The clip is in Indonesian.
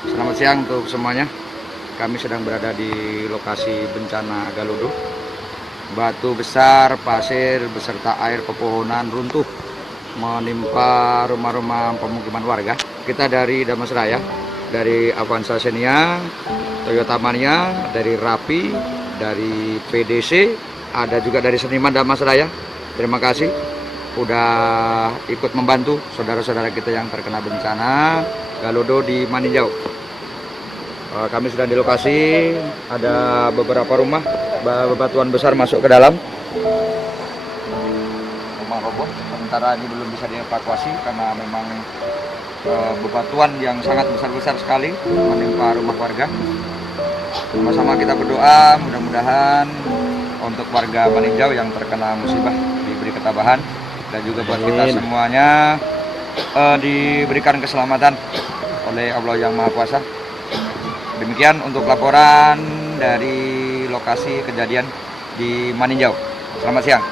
Selamat siang untuk semuanya. Kami sedang berada di lokasi bencana Galudu. Batu besar, pasir, beserta air pepohonan runtuh menimpa rumah-rumah pemukiman warga. Kita dari Damasraya, dari Avanza Xenia, Toyota Mania, dari Rapi, dari PDC, ada juga dari Seniman Damasraya. Terima kasih udah ikut membantu saudara-saudara kita yang terkena bencana Galudu di Maninjau. Kami sedang di lokasi, ada beberapa rumah, bebatuan besar masuk ke dalam. Rumah roboh, sementara ini belum bisa dievakuasi karena memang bebatuan yang sangat besar-besar sekali menimpa rumah warga. Sama-sama kita berdoa, mudah-mudahan untuk warga Maninjau yang terkena musibah diberi ketabahan, dan juga buat kita semuanya diberikan keselamatan oleh Allah yang Maha Kuasa. Demikian untuk laporan dari lokasi kejadian di Maninjau. Selamat siang.